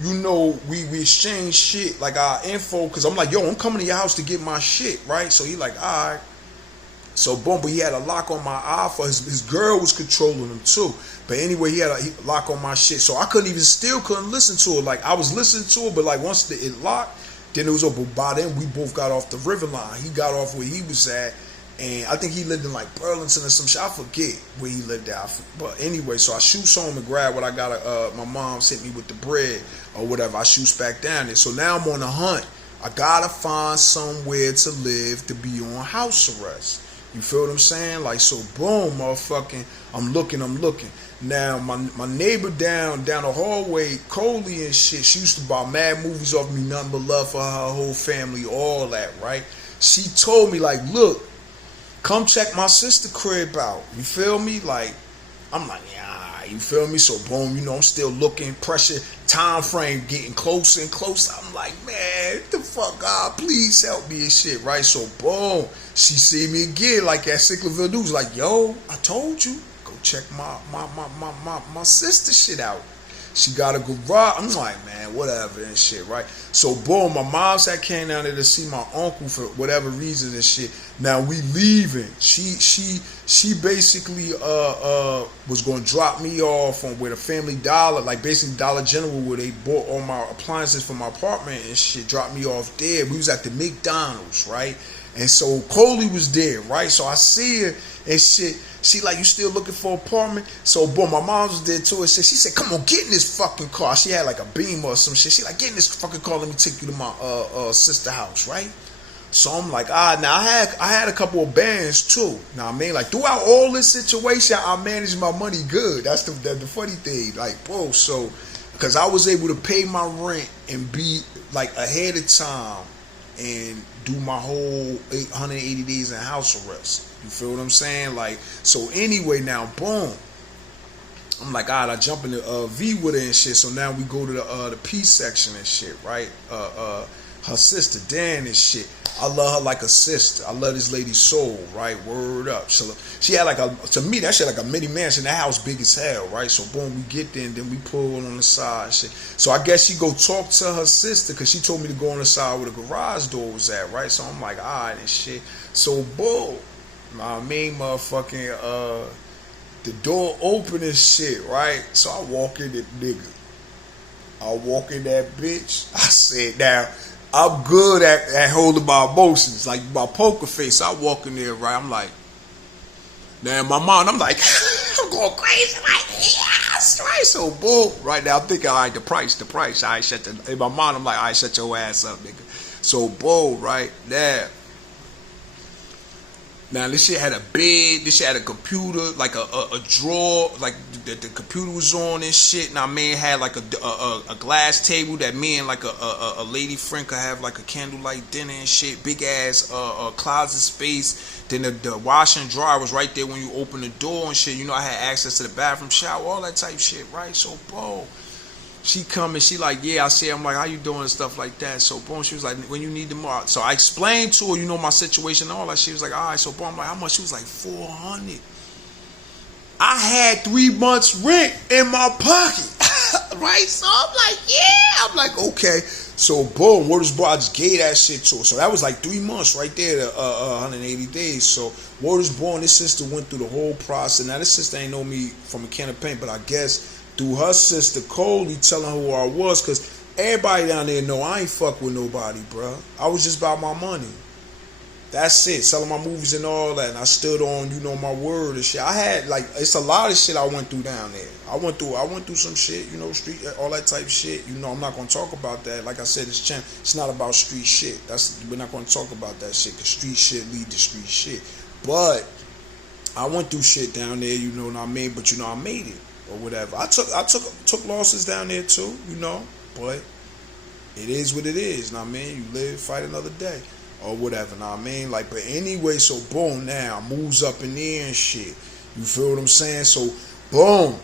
we exchanged shit, like, our info, because I'm like, yo, I'm coming to your house to get my shit, right? So, he like, all right. So, boom, but he had a lock on my iPhone. His girl was controlling him, too. But anyway, he had a lock on my shit. So, I couldn't listen to it. Like, I was listening to it, but, like, once it locked, then it was over. By then, we both got off the river line. He got off where he was at, and I think he lived in like Burlington or some shit. I forget where he lived at. But anyway, so I shoots home and grab what I got. My mom sent me with the bread or whatever. I shoots back down there. So now I'm on the hunt. I gotta find somewhere to live to be on house arrest. You feel what I'm saying? Like, so boom, motherfucking, I'm looking. Now, my neighbor down the hallway, Coley and shit, she used to buy mad movies off me, nothing but love for her whole family, all that, right? She told me, like, look, come check my sister crib out. You feel me? Like, I'm like, yeah, you feel me? So, boom, I'm still looking, pressure, time frame getting closer and closer. I'm like, man, what the fuck, God, please help me and shit, right? So, boom, she see me again, like at Sicklerville News, like, yo, I told you. Check my sister shit out. She got a garage. I'm like, man, whatever and shit, right? So boom, my mom came down there to see my uncle for whatever reason and shit. Now we leaving. She basically was gonna drop me off on where the Family Dollar, like basically Dollar General, where they bought all my appliances for my apartment and shit, dropped me off there. We was at the McDonald's, right? And so Coley was there, right? So I see her and shit. She like, you still looking for an apartment? So boom, my mom was there too. And she said, come on, get in this fucking car. She had like a Beamer or some shit. She like, get in this fucking car. Let me take you to my sister house, right? So I'm like, now I had a couple of bands too. Now I mean, like throughout all this situation, I managed my money good. That's the funny thing. Like, bro, so because I was able to pay my rent and be like ahead of time and do my whole 880 days in house arrest. You feel what I'm saying? Like, so anyway, now, boom. I'm like, all right, I jump in the V with her and shit. So now we go to the P section and shit, right? Her sister, Dan and shit. I love her like a sister. I love this lady's soul, right? Word up. So she had like to me, that shit like a mini mansion. That house big as hell, right? So boom, we get there and then we pull on the side and shit. So I guess she go talk to her sister because she told me to go on the side where the garage door was at, right? So I'm like, all right and shit. So boom. I mean, motherfucking, the door open and shit, right? So I walk in that nigga. I walk in that bitch. I said, now, I'm good at holding my emotions, like my poker face. I walk in there, right? I'm like, now in my mind, I'm like, I'm going crazy, like, yes, right? So, boom, right now, I'm thinking, all right, the price. All right, in my mind, I'm like, all right, shut your ass up, nigga. So, boom, right now. Now this shit had a bed, this shit had a computer, like a drawer, like the computer was on and shit. Now man had like a glass table that me and like a lady friend could have like a candlelight dinner and shit. Big ass closet space. Then the washer and dryer was right there when you open the door and shit. You know I had access to the bathroom, shower, all that type shit, right? So bro, she come and she like, yeah, I see. I'm like, how you doing and stuff like that. So boom, she was like, when you need the more. So I explained to her, you know, my situation and all that. She was like, all right. So boom, I'm like, how much? She was like, 400. I had 3 months rent in my pocket, right? So I'm like, yeah. I'm like, okay. So boom, word is born. I just gave that shit to her. So that was like 3 months right there, 180 days. So word is born. This sister went through the whole process. Now this sister ain't know me from a can of paint, but I guess through her sister Coley telling her who I was, because everybody down there know I ain't fuck with nobody, bro. I was just about my money. That's it. Selling my movies and all that. And I stood on, you know, my word and shit. I had like, it's a lot of shit I went through down there. I went through some shit, you know, street, all that type of shit. You know, I'm not gonna talk about that. Like I said, it's not about street shit. We're not gonna talk about that shit, because street shit lead to street shit. But I went through shit down there, you know what I mean? But you know, I made it. Or whatever. I took losses down there too, you know, but it is what it is. Know what I mean? You live, fight another day, or whatever. Know what I mean? Like, but anyway, so boom, now moves up in the air and shit. You feel what I'm saying? So boom,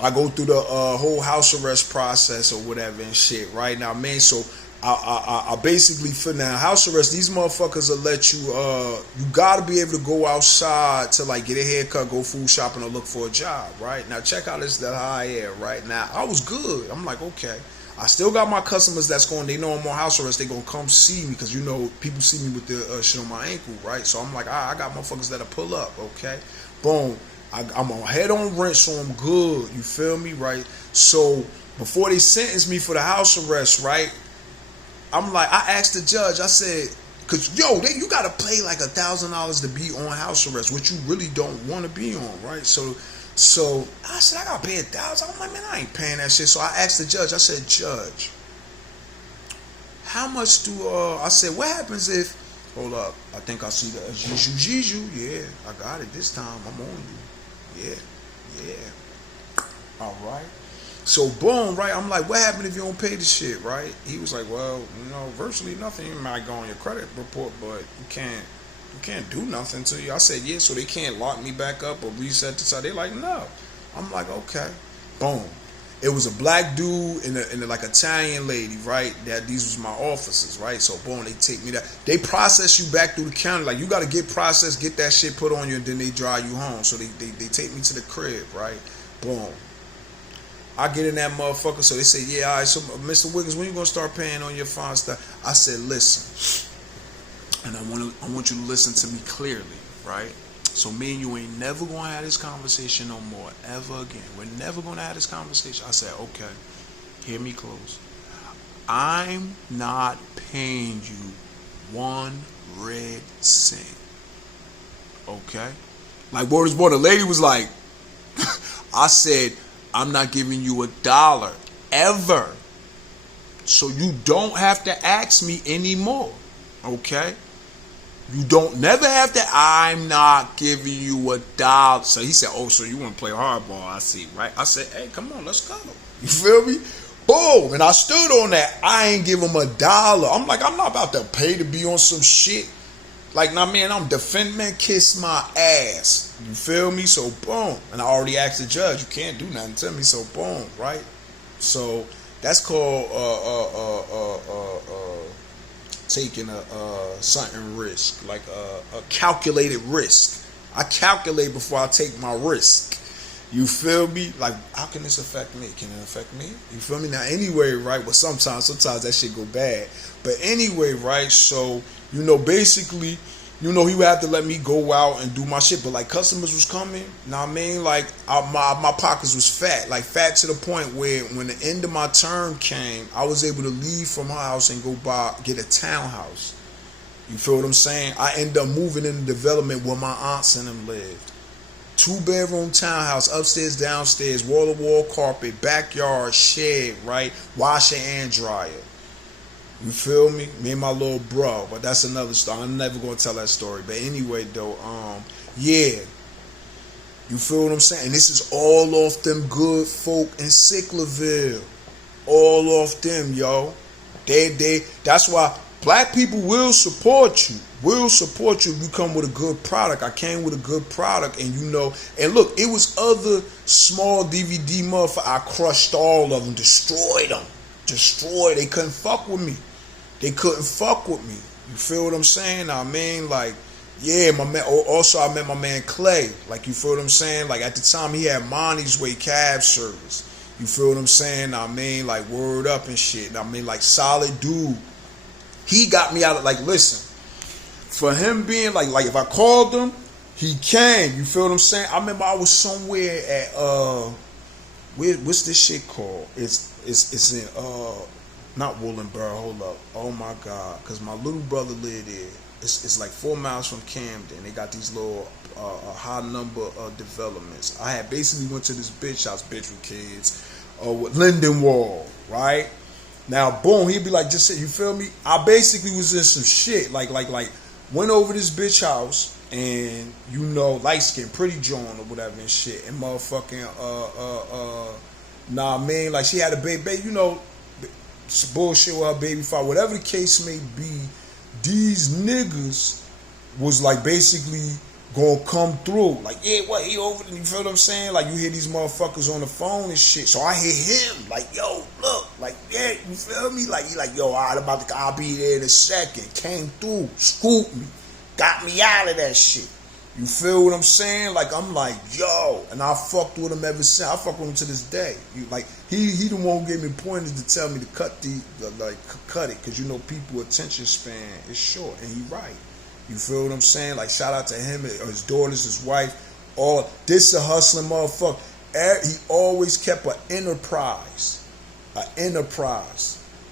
I go through the whole house arrest process or whatever and shit. Right now, man. So I basically for now house arrest. These motherfuckers will let you. You gotta be able to go outside to like get a haircut, go food shopping, or look for a job. Right now, check out this that high air. Right now, I was good. I'm like, okay. I still got my customers that's going. They know I'm on house arrest. They gonna come see me because you know people see me with the shit on my ankle. Right. So I'm like, I got motherfuckers that'll pull up. Okay. Boom. I'm on head on rent, so I'm good. You feel me? Right. So before they sentence me for the house arrest, right? I'm like, I asked the judge, I said, cause you gotta pay like $1,000 to be on house arrest, which you really don't want to be on, right? So I said, I gotta pay $1,000. I'm like, man, I ain't paying that shit. So I asked the judge, I said, Judge, how much do I said, what happens if? Hold up, I think I see the Jiju. Yeah, I got it this time. I'm on you. Yeah. All right. So boom, right? I'm like, what happened if you don't pay the shit, right? He was like, well, you know, virtually nothing. You might go on your credit report, but you can't do nothing to you. I said, yeah, so they can't lock me back up or reset the side. They're like, no. I'm like, okay. Boom. It was a black dude and a like Italian lady, right? These was my officers, right? So boom, they take me that. They process you back through the county. Like you gotta get processed, get that shit put on you, and then they drive you home. So they take me to the crib, right? Boom. I get in that motherfucker, so they say, yeah, all right, so Mr. Wiggins, when you gonna start paying on your fine stuff? I said, listen, and I want you to listen to me clearly, right? So me and you ain't never gonna have this conversation no more, ever again. We're never gonna have this conversation. I said, okay, hear me close. I'm not paying you 1 red cent. Okay? Like word is born, the lady was like, I said, I'm not giving you $1 ever. So you don't have to ask me anymore. Okay? You don't never have to. I'm not giving you $1. So he said, oh, so you want to play hardball? I see, right? I said, hey, come on, let's go. You feel me? Boom. And I stood on that. I ain't give him $1. I'm like, I'm not about to pay to be on some shit. Like, nah, man, I'm defending, man, kiss my ass. You feel me? So, boom. And I already asked the judge, you can't do nothing to me. So, boom, right? So, that's called taking a certain risk, like a calculated risk. I calculate before I take my risk. You feel me? Like, how can this affect me? Can it affect me? You feel me? Now, anyway, right? Well, sometimes that shit go bad. But anyway, right? So, you know, basically, you know, he would have to let me go out and do my shit. But, like, customers was coming. Know what I mean? Like, my pockets was fat. Like, fat to the point where when the end of my term came, I was able to leave from my house and go get a townhouse. You feel what I'm saying? I ended up moving in the development where my aunts and them lived. 2-bedroom townhouse, upstairs, downstairs, wall-to-wall carpet, backyard, shed, right? Washer and dryer. You feel me? Me and my little bro, but that's another story. I'm never gonna tell that story. But anyway, though, yeah. You feel what I'm saying? And this is all off them good folk in Sicklerville. All off them, yo. That's why black people will support you. Will support you if you come with a good product. I came with a good product, and you know, and look, it was other small DVD motherfuckers. I crushed all of them, destroyed them. Destroyed. They couldn't fuck with me. They couldn't fuck with me. You feel what I'm saying? I mean, like, yeah, my man. Also, I met my man Clay. Like, you feel what I'm saying? Like, at the time, he had Monty's Way cab service. You feel what I'm saying? I mean, like, word up and shit. I mean, like, solid dude. He got me out of, like, listen. For him being, like if I called him, he came. You feel what I'm saying? I remember I was somewhere at, what's this shit called? It's in, not Woolenboro, hold up. Oh, my God. Because my little brother lived there. It's like 4 miles from Camden. They got these little high number of developments. I had basically went to this bitch house, bitch with kids, with Lindenwall, right? Now, boom, he'd be like, just say, you feel me? I basically was in some shit, like, went over this bitch house, and, you know, light skin, pretty John or whatever and shit, and motherfucking, nah, man, like, she had a baby, you know, some bullshit with her baby father, whatever the case may be. These niggas was like basically gonna come through. Like, yeah, what, he over there? You feel what I'm saying? Like, you hear these motherfuckers on the phone and shit. So I hear him, like, yo, look, like, yeah, you feel me? Like, he like, yo, all right, I'll be there in a second. Came through, scooped me, got me out of that shit. You feel what I'm saying? Like, I'm like, yo, and I fucked with him ever since. I fuck with him to this day. You like, he the one who gave me pointers to tell me to cut cut it, cause you know people attention span is short, and he right. You feel what I'm saying? Like, shout out to him, his daughters, his wife. All this a hustling motherfucker. He always kept an enterprise.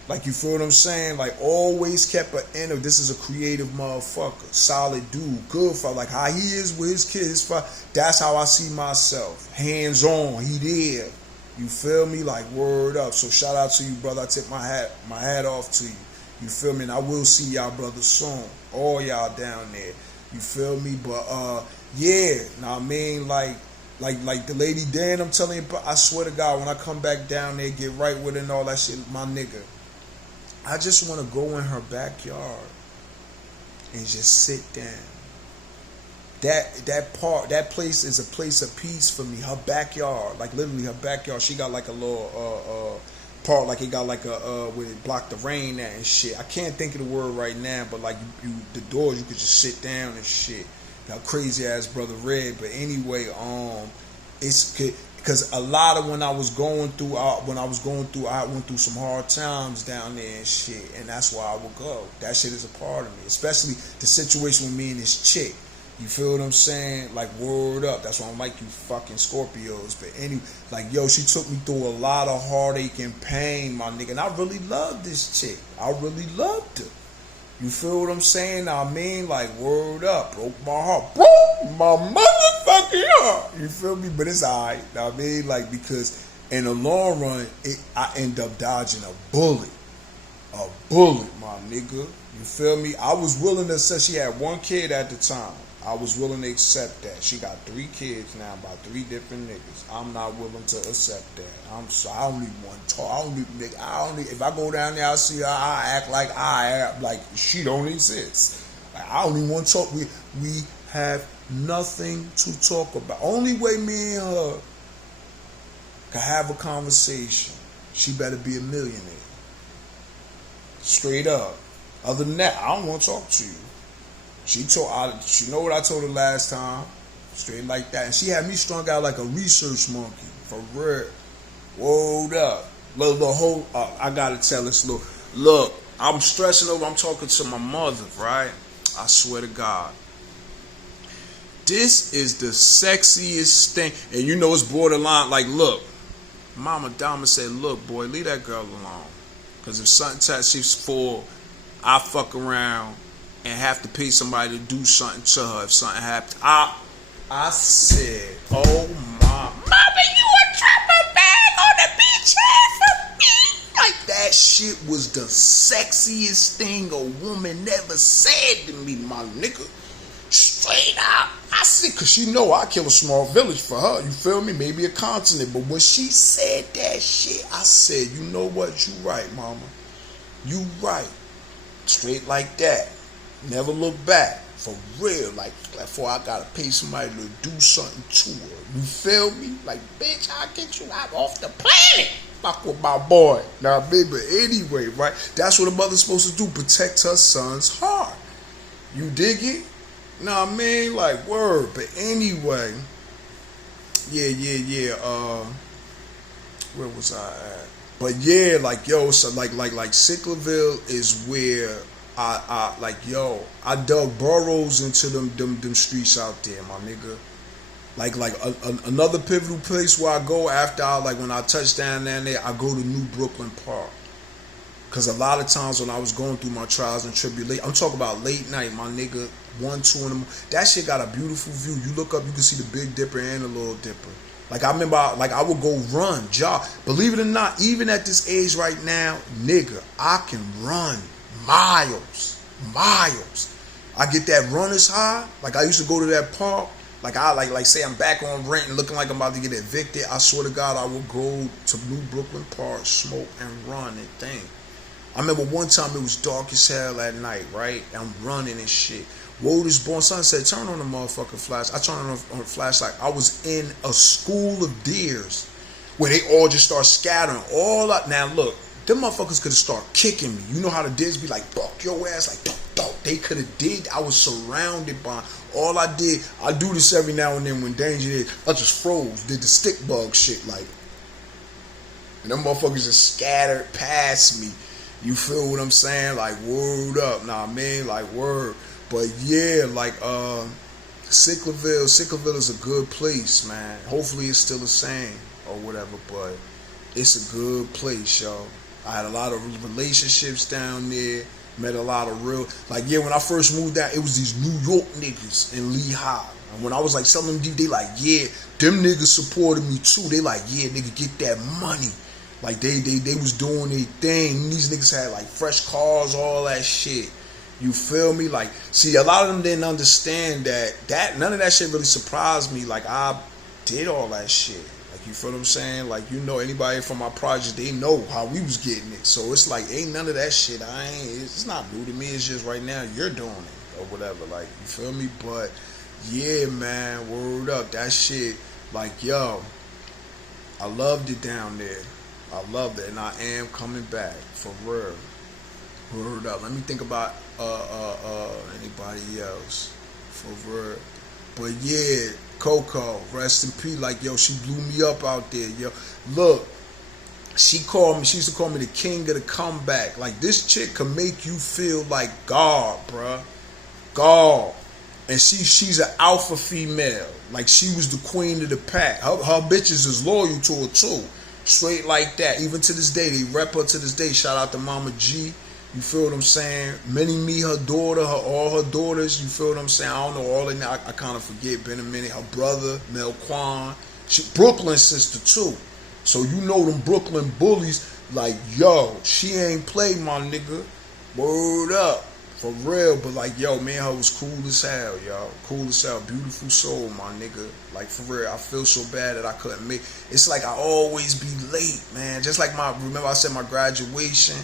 Like, you feel what I'm saying? Like, always kept this is a creative motherfucker. Solid dude. Good for, like, how he is with his kids. That's how I see myself. Hands on. He there. You feel me? Like, word up. So, shout out to you, brother. I tip my hat off to you. You feel me? And I will see y'all brothers soon. All y'all down there. You feel me? But, yeah. Now, I mean, like the lady Dan, I'm telling you, I swear to God, when I come back down there, get right with it and all that shit, my nigga, I just want to go in her backyard and just sit down. That place is a place of peace for me. Her backyard, like literally her backyard, she got like a little part, like it got like a where it blocked the rain at and shit. I can't think of the word right now, but like the doors, you could just sit down and shit. Now, crazy ass brother Red, but anyway, it's because a lot of when I was going through, I went through some hard times down there and shit, and that's why I would go. That shit is a part of me, especially the situation with me and this chick. You feel what I'm saying? Like, word up. That's why I don't like you fucking Scorpios. But anyway, like, yo, she took me through a lot of heartache and pain, my nigga, and I really loved this chick. I really loved her. You feel what I'm saying? I mean, like, word up. Broke my heart. Broke my motherfucking heart. You feel me? But it's alright. I mean, like, because in the long run, I end up dodging a bullet. A bullet, my nigga. You feel me? I was willing to say she had one kid at the time. I was willing to accept that. She got 3 kids now by 3 different niggas. I'm not willing to accept that. I don't even want to talk. If I go down there, I see her, I act like she don't exist. Like, I don't even want to talk. We have nothing to talk about. Only way me and her can have a conversation, she better be a millionaire. Straight up. Other than that, I don't want to talk to you. She know what I told her last time, straight like that, and she had me strung out like a research monkey, for real. Whoa up, I gotta tell this look. I'm stressing over. I'm talking to my mother, right? I swear to God, this is the sexiest thing, and you know it's borderline. Like, look, Mama Dama said, look, boy, leave that girl alone, because if something she's full, I fuck around and have to pay somebody to do something to her if something happens. I said, oh my, Mama, you a trapper bag on the beach head for me? Like that shit. shit was the sexiest thing a woman ever said to me, my nigga. Straight up. I said, cause she know I kill a small village for her, you feel me? Maybe a continent. But when she said that shit, I said, you know what? You right, mama. You right. Straight like that. Never look back. For real. Like before I gotta pay somebody to do something to her. You feel me? Like, bitch, I'll get you out off the planet. Fuck with my boy. Now, baby, anyway, right? That's what a mother's supposed to do. Protect her son's heart. You dig it? Know what I mean? Like, word. But anyway, yeah. Where was I at? But yeah, like, yo, so like Sicklerville is where I like, yo, I dug burrows into them streets out there, my nigga. Like another pivotal place where I go after when I touch down there, I go to New Brooklyn Park. Cause a lot of times when I was going through my trials and tribulations, I'm talking about late night, my nigga, 1, 2 in the morning. That shit got a beautiful view. You look up, you can see the Big Dipper and the Little Dipper. Like I remember, I would go run, jog. Believe it or not, even at this age right now, nigga, I can run miles. I get that runner's high. Like I used to go to that park. Like I say I'm back on rent and looking like I'm about to get evicted. I swear to God, I would go to New Brooklyn Park, smoke and run and think. I remember one time it was dark as hell at night, right? I'm running and shit. Word is born. Son said, turn on the motherfucking flash. I turned on the flashlight. I was in a school of deers where they all just start scattering. All up. Now look, them motherfuckers could have started kicking me. You know how the deers be like, buck your ass, like, don't. They could have did. I was surrounded by. All I did, I do this every now and then when danger is. I just froze, did the stick bug shit like. And them motherfuckers just scattered past me. You feel what I'm saying? Like, word up. Nah, man, like, word. But yeah, like, Sicklerville is a good place, man. Hopefully it's still the same or whatever, but it's a good place, yo. I had a lot of relationships down there. Met a lot of real, like, yeah, when I first moved down, it was these New York niggas in Lehigh. And when I was like selling them, they like, yeah, them niggas supported me too. They like, yeah, nigga, get that money. Like they was doing their thing. These niggas had like fresh cars, all that shit. You feel me? Like, see, a lot of them didn't understand that none of that shit really surprised me. Like, I did all that shit. Like, you feel what I'm saying? Like, you know, anybody from my project, they know how we was getting it. So it's like, ain't none of that shit. It's not new to me. It's just right now you're doing it or whatever. Like, you feel me? But yeah, man, word up. That shit, like, yo, I loved it down there. I loved it, and I am coming back for real. Word up. Let me think about anybody else for real. But yeah, Coco, rest in peace. Like, yo, she blew me up out there, yo. Look, she used to call me the king of the comeback. Like, this chick can make you feel like God, bruh. God. And she's an alpha female. Like, she was the queen of the pack. Her bitches is loyal to her too. Straight like that. Even to this day, they rep her to this day. Shout out to Mama G. You feel what I'm saying? Mini-Me, her daughter, all her daughters. You feel what I'm saying? I don't know all of them. I kind of forget. Been a minute. Her brother, Mel Quan. Brooklyn sister too. So you know them Brooklyn bullies. Like, yo, she ain't played, my nigga. Word up. For real, but like, yo, man, her was cool as hell, yo. Cool as hell. Beautiful soul, my nigga. Like, for real, I feel so bad that I couldn't make. It's like I always be late, man. Just like remember I said my graduation?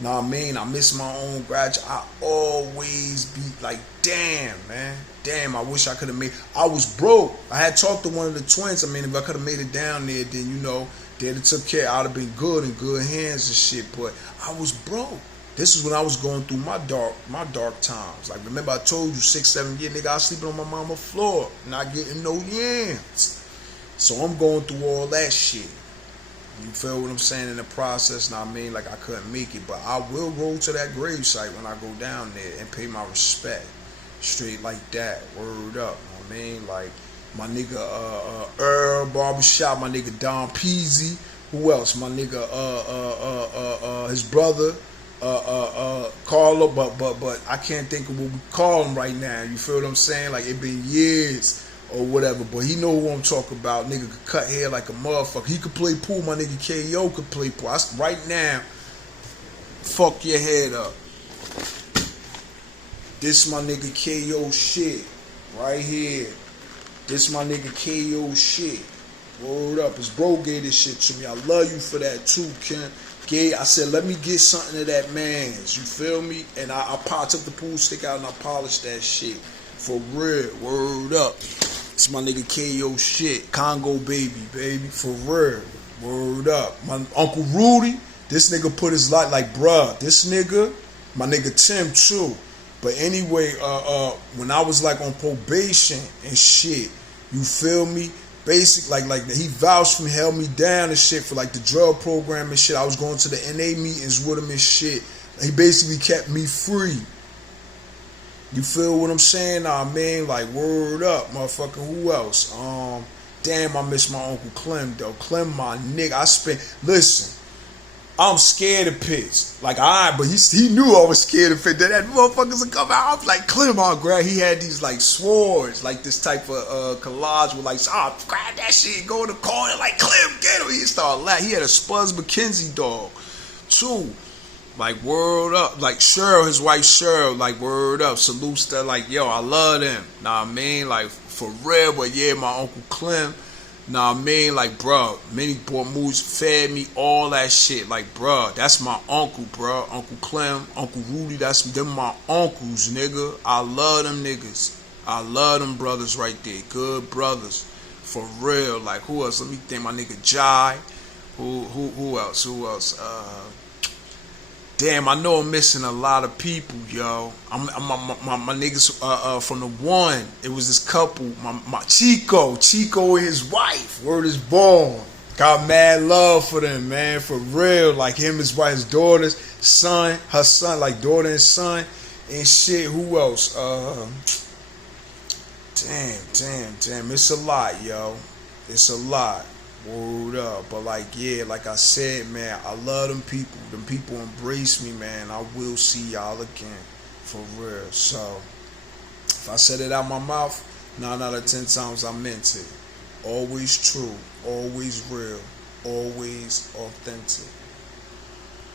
Know what I mean? I miss my own graduation. I always be like, damn, man. Damn, I wish I could have made. I was broke. I had talked to one of the twins. I mean, if I could have made it down there, then, you know, they'd have took care. I'd have been good in good hands and shit. But I was broke. This is when I was going through my dark times. Like, remember I told you 6, 7 years, nigga, I was sleeping on my mama's floor, not getting no yams. So I'm going through all that shit. You feel what I'm saying in the process? Now I mean, like, I couldn't make it, but I will go to that gravesite when I go down there and pay my respect. Straight like that. Word up. You know what I mean? Like, my nigga Earl Barbershop, my nigga Don Peasy. Who else? My nigga his brother. Carlo, but I can't think of what we call him right now. You feel what I'm saying? Like, it been years or whatever, but he know who I'm talking about. Nigga could cut hair like a motherfucker. He could play pool. My nigga KO could play pool. Right now, fuck your head up. This my nigga KO shit. Right here. This my nigga KO shit. Word up. His bro gave this shit to me. I love you for that too, Ken. I said, let me get something of that man's. You feel me? And I took the pool stick out and I polished that shit. For real. Word up. It's my nigga KO shit. Congo baby. For real. Word up. My Uncle Rudy, this nigga put his life like, bruh, this nigga, my nigga Tim too. But anyway, when I was like on probation and shit, you feel me? Basic, like he vouched for me, held me down and shit for like the drug program and shit. I was going to the NA meetings with him and shit. He basically kept me free. You feel what I'm saying? Nah, man, like word up, motherfucker. Who else? Damn, I miss my Uncle Clem though. Clem, my nigga. Listen, I'm scared of pits. Like, but he knew I was scared of pits. That motherfuckers would come out. I'm like, Clem, on grab. He had these like swords, like this type of collage with like, grab that shit, go in the corner, like, Clem, get him. He started laughing. He had a Spuzz McKenzie dog, too. Like, word up. Like, Cheryl, his wife Cheryl, like, word up. Salutes to, like, yo, I love them. Nah, I mean, like, for real. But yeah, my Uncle Clem. Nah, I mean, like, bro, many boy moves fed me all that shit. Like, bro, that's my uncle, bro. Uncle Clem, Uncle Rudy, them my uncles, nigga. I love them niggas. I love them brothers right there. Good brothers. For real. Like, who else? Let me think. My nigga Jai. Who else? Damn, I know I'm missing a lot of people, yo. My niggas from the one. It was this couple, my Chico and his wife. Word is born. Got mad love for them, man, for real. Like him, his wife, his daughter's son, her son, like daughter and son, and shit. Who else? Damn. It's a lot, yo. It's a lot. Word up. But like, yeah, like I said, man, I love them people. Them people embrace me, man. I will see y'all again. For real. So, if I said it out my mouth, 9 out of 10 times I meant it. Always true. Always real. Always authentic.